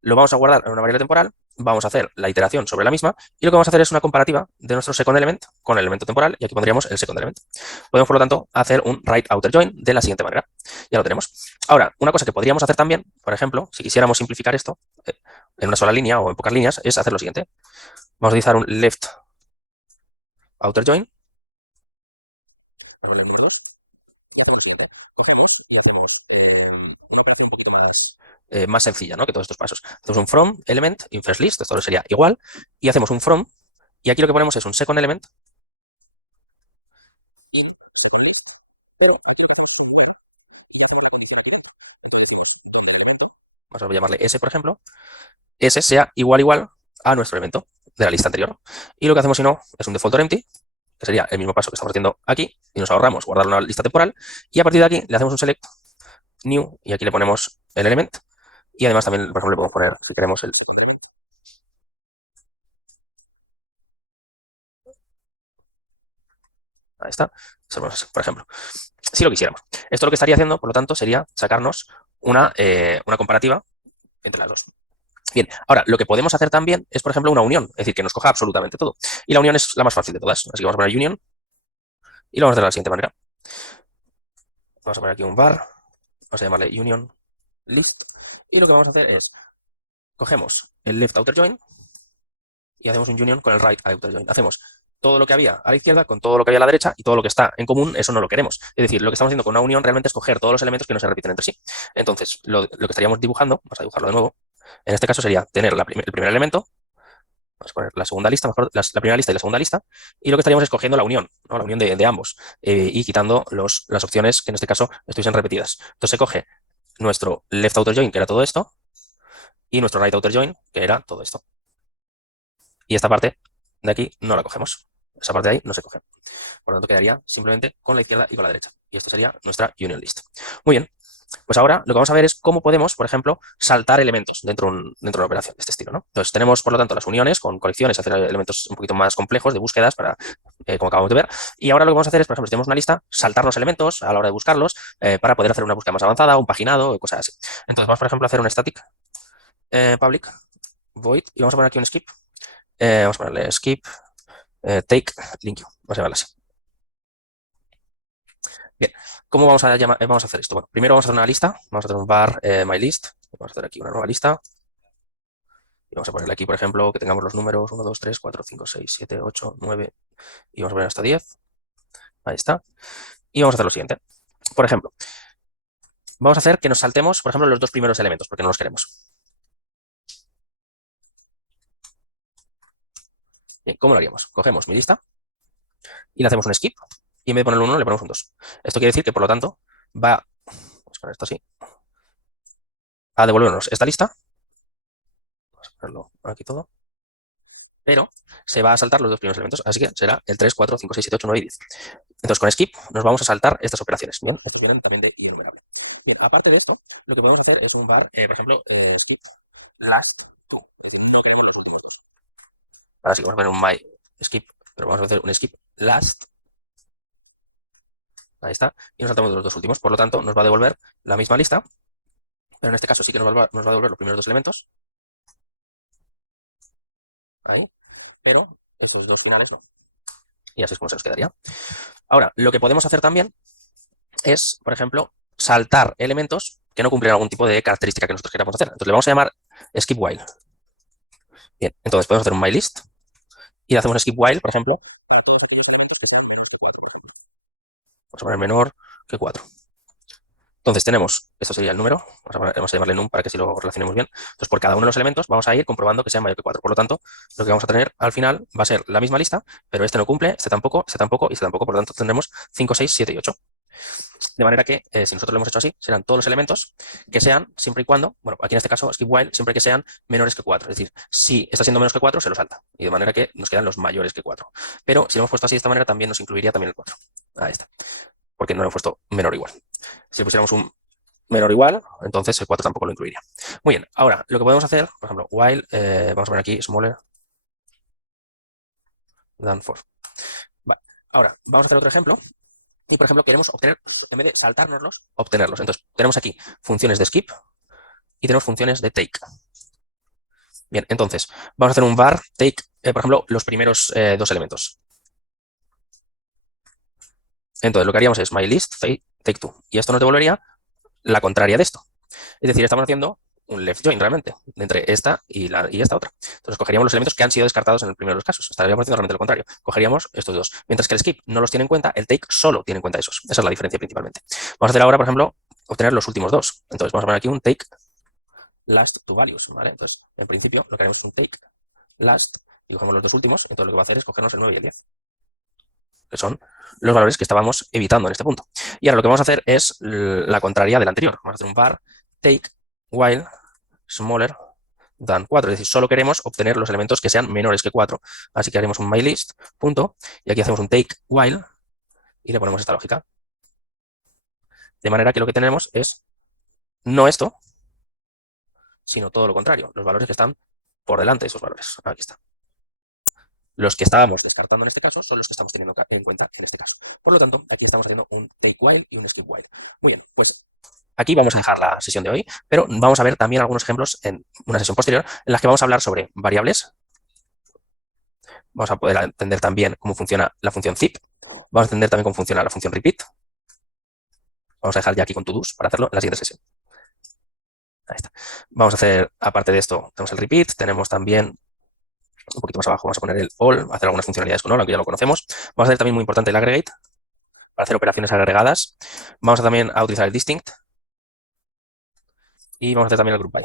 lo vamos a guardar en una variable temporal vamos a hacer la iteración sobre la misma y lo que vamos a hacer es una comparativa de nuestro second element con el elemento temporal y aquí pondríamos el second element. Podemos, por lo tanto, hacer un right outer join de la siguiente manera. Ya lo tenemos. Ahora, una cosa que podríamos hacer también, por ejemplo, si quisiéramos simplificar esto en una sola línea o en pocas líneas, es hacer lo siguiente. Vamos a utilizar un left outer join. Y hacemos lo siguiente. Cogemos y hacemos una operación un poquito más sencilla, ¿no? Que todos estos pasos. Hacemos un from element in first list, esto sería igual, y hacemos un from, y aquí lo que ponemos es un second element. Vamos a llamarle S, por ejemplo. S sea igual a nuestro elemento de la lista anterior. Y lo que hacemos si no es un defaulter empty, que sería el mismo paso que estamos haciendo aquí, y nos ahorramos guardar una lista temporal, y a partir de aquí le hacemos un select new, y aquí le ponemos el element, y además también, por ejemplo, le podemos poner, si queremos, el... Ahí está, por ejemplo, si lo quisiéramos. Esto lo que estaría haciendo, por lo tanto, sería sacarnos una comparativa entre las dos. Bien, ahora, lo que podemos hacer también es, por ejemplo, una unión, es decir, que nos coja absolutamente todo. Y la unión es la más fácil de todas, así que vamos a poner union, y lo vamos a hacer de la siguiente manera. Vamos a poner aquí un var, vamos a llamarle union list, y lo que vamos a hacer es, cogemos el left outer join y hacemos un union con el right outer join. Hacemos todo lo que había a la izquierda con todo lo que había a la derecha y todo lo que está en común, eso no lo queremos. Es decir, lo que estamos haciendo con una unión realmente es coger todos los elementos que no se repiten entre sí. Entonces, lo que estaríamos dibujando, vamos a dibujarlo de nuevo, en este caso sería tener el primer elemento, vamos a poner la segunda lista, mejor, la primera lista y la segunda lista, y lo que estaríamos escogiendo la unión, ¿no? La unión de ambos, y quitando las opciones que en este caso estuviesen repetidas. Entonces se coge nuestro left outer join, que era todo esto, y nuestro right outer join, que era todo esto. Y esta parte de aquí no la cogemos. Esa parte de ahí no se coge. Por lo tanto, quedaría simplemente con la izquierda y con la derecha. Y esto sería nuestra union list. Muy bien. Pues ahora lo que vamos a ver es cómo podemos, por ejemplo, saltar elementos dentro de una operación de este estilo, ¿no? Entonces tenemos, por lo tanto, las uniones con colecciones, hacer elementos un poquito más complejos de búsquedas para, como acabamos de ver. Y ahora lo que vamos a hacer es, por ejemplo, si tenemos una lista, saltar los elementos a la hora de buscarlos para poder hacer una búsqueda más avanzada, un paginado, cosas así. Entonces vamos, por ejemplo, a hacer un static public void y vamos a poner aquí un skip. Vamos a ponerle skip take link. Vamos a llamarlo así. Bien, ¿cómo vamos a hacer esto? Bueno, primero vamos a hacer una lista, vamos a hacer un var mylist, vamos a hacer aquí una nueva lista, y vamos a ponerle aquí, por ejemplo, que tengamos los números 1, 2, 3, 4, 5, 6, 7, 8, 9, y vamos a poner hasta 10, ahí está, y vamos a hacer lo siguiente. Por ejemplo, vamos a hacer que nos saltemos, por ejemplo, los dos primeros elementos, porque no los queremos. Bien, ¿cómo lo haríamos? Cogemos mi lista y le hacemos un skip, y en vez de ponerle un 1 le ponemos un 2. Esto quiere decir que, por lo tanto, vamos a poner esto así, a devolvernos esta lista, vamos a ponerlo aquí todo, pero se va a saltar los dos primeros elementos, así que será el 3, 4, 5, 6, 7, 8, 9 y 10. Entonces, con skip nos vamos a saltar estas operaciones. Bien, esto viene también de enumerable. Bien, aparte de esto, lo que podemos hacer es un var, por ejemplo, skip last two. Ahora sí, vamos a poner un my skip, pero vamos a hacer un skip last. Ahí está. Y nos saltamos los dos últimos. Por lo tanto, nos va a devolver la misma lista, pero en este caso sí que nos va a devolver los primeros dos elementos. Ahí. Pero estos dos finales no. Y así es como se nos quedaría. Ahora, lo que podemos hacer también es, por ejemplo, saltar elementos que no cumplen algún tipo de característica que nosotros queramos hacer. Entonces le vamos a llamar skip while. Bien, entonces podemos hacer un mylist y le hacemos un skip while, por ejemplo, para todos aquellos elementos que sean menores que 4. Vamos a poner menor que 4. Entonces tenemos, esto sería el número, vamos a llamarle num para que así lo relacionemos bien. Entonces por cada uno de los elementos vamos a ir comprobando que sea mayor que 4. Por lo tanto, lo que vamos a tener al final va a ser la misma lista, pero este no cumple, este tampoco, este tampoco y este tampoco. Por lo tanto tendremos 5, 6, 7 y 8. De manera que, si nosotros lo hemos hecho así, serán todos los elementos que sean, siempre y cuando, bueno, aquí en este caso, skip while, siempre que sean menores que 4. Es decir, si está siendo menos que 4, se lo salta. Y de manera que nos quedan los mayores que 4. Pero si lo hemos puesto así de esta manera, también nos incluiría también el 4. Ahí está. Porque no lo hemos puesto menor o igual. Si pusiéramos un menor o igual, entonces el 4 tampoco lo incluiría. Muy bien, ahora lo que podemos hacer, por ejemplo, while, vamos a poner aquí smaller than 4. Vale. Ahora, vamos a hacer otro ejemplo. Y, por ejemplo, queremos obtener, en vez de saltárnoslos, obtenerlos. Entonces, tenemos aquí funciones de skip y tenemos funciones de take. Bien, entonces, vamos a hacer un var take, por ejemplo, los primeros dos elementos. Entonces, lo que haríamos es mylist take two. Y esto nos devolvería la contraria de esto. Es decir, estamos haciendo un left join realmente, entre esta y esta otra. Entonces, cogeríamos los elementos que han sido descartados en el primero de los casos. Estaríamos haciendo realmente lo contrario. Cogeríamos estos dos. Mientras que el skip no los tiene en cuenta, el take solo tiene en cuenta esos. Esa es la diferencia principalmente. Vamos a hacer ahora, por ejemplo, obtener los últimos dos. Entonces, vamos a poner aquí un take last to values, ¿vale? Entonces, en principio, lo que haremos es un take last y cogemos los dos últimos. Entonces, lo que va a hacer es cogernos el 9 y el 10, que son los valores que estábamos evitando en este punto. Y ahora lo que vamos a hacer es la contraria del anterior. Vamos a hacer un var take while smaller than 4. Es decir, solo queremos obtener los elementos que sean menores que 4. Así que haremos un mylist, punto, y aquí hacemos un take while y le ponemos esta lógica. De manera que lo que tenemos es no esto, sino todo lo contrario, los valores que están por delante de esos valores. Aquí está. Los que estábamos descartando en este caso son los que estamos teniendo en cuenta en este caso. Por lo tanto, aquí estamos haciendo un take while y un skip while. Muy bien, pues aquí vamos a dejar la sesión de hoy, pero vamos a ver también algunos ejemplos en una sesión posterior en las que vamos a hablar sobre variables. Vamos a poder entender también cómo funciona la función zip. Vamos a entender también cómo funciona la función repeat. Vamos a dejar ya aquí con todos para hacerlo en la siguiente sesión. Ahí está. Vamos a hacer, aparte de esto, tenemos el repeat, tenemos también un poquito más abajo, vamos a poner el all, hacer algunas funcionalidades con all, aunque ya lo conocemos. Vamos a hacer también muy importante el aggregate, para hacer operaciones agregadas. Vamos a también a utilizar el distinct. Y vamos a hacer también el group by.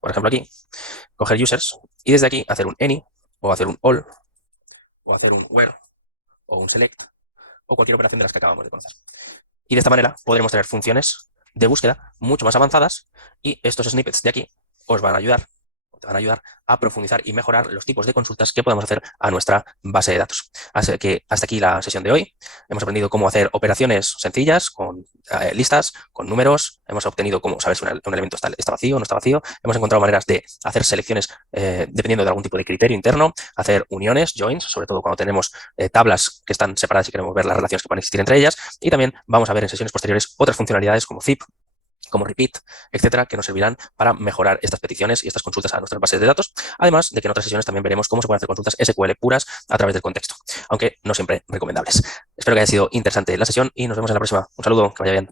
Por ejemplo, aquí, coger users y desde aquí hacer un any, o hacer un all, o hacer un where, o un select, o cualquier operación de las que acabamos de conocer. Y de esta manera podremos tener funciones de búsqueda mucho más avanzadas y estos snippets de aquí os van a ayudar, te van a ayudar a profundizar y mejorar los tipos de consultas que podemos hacer a nuestra base de datos. Así que hasta aquí la sesión de hoy. Hemos aprendido cómo hacer operaciones sencillas con listas, con números. Hemos obtenido cómo saber si un elemento está vacío o no está vacío. Hemos encontrado maneras de hacer selecciones dependiendo de algún tipo de criterio interno, hacer uniones, joins, sobre todo cuando tenemos tablas que están separadas y queremos ver las relaciones que pueden existir entre ellas. Y también vamos a ver en sesiones posteriores otras funcionalidades como zip, como repeat, etcétera, que nos servirán para mejorar estas peticiones y estas consultas a nuestras bases de datos, además de que en otras sesiones también veremos cómo se pueden hacer consultas SQL puras a través del contexto, aunque no siempre recomendables. Espero que haya sido interesante la sesión y nos vemos en la próxima. Un saludo, que vaya bien.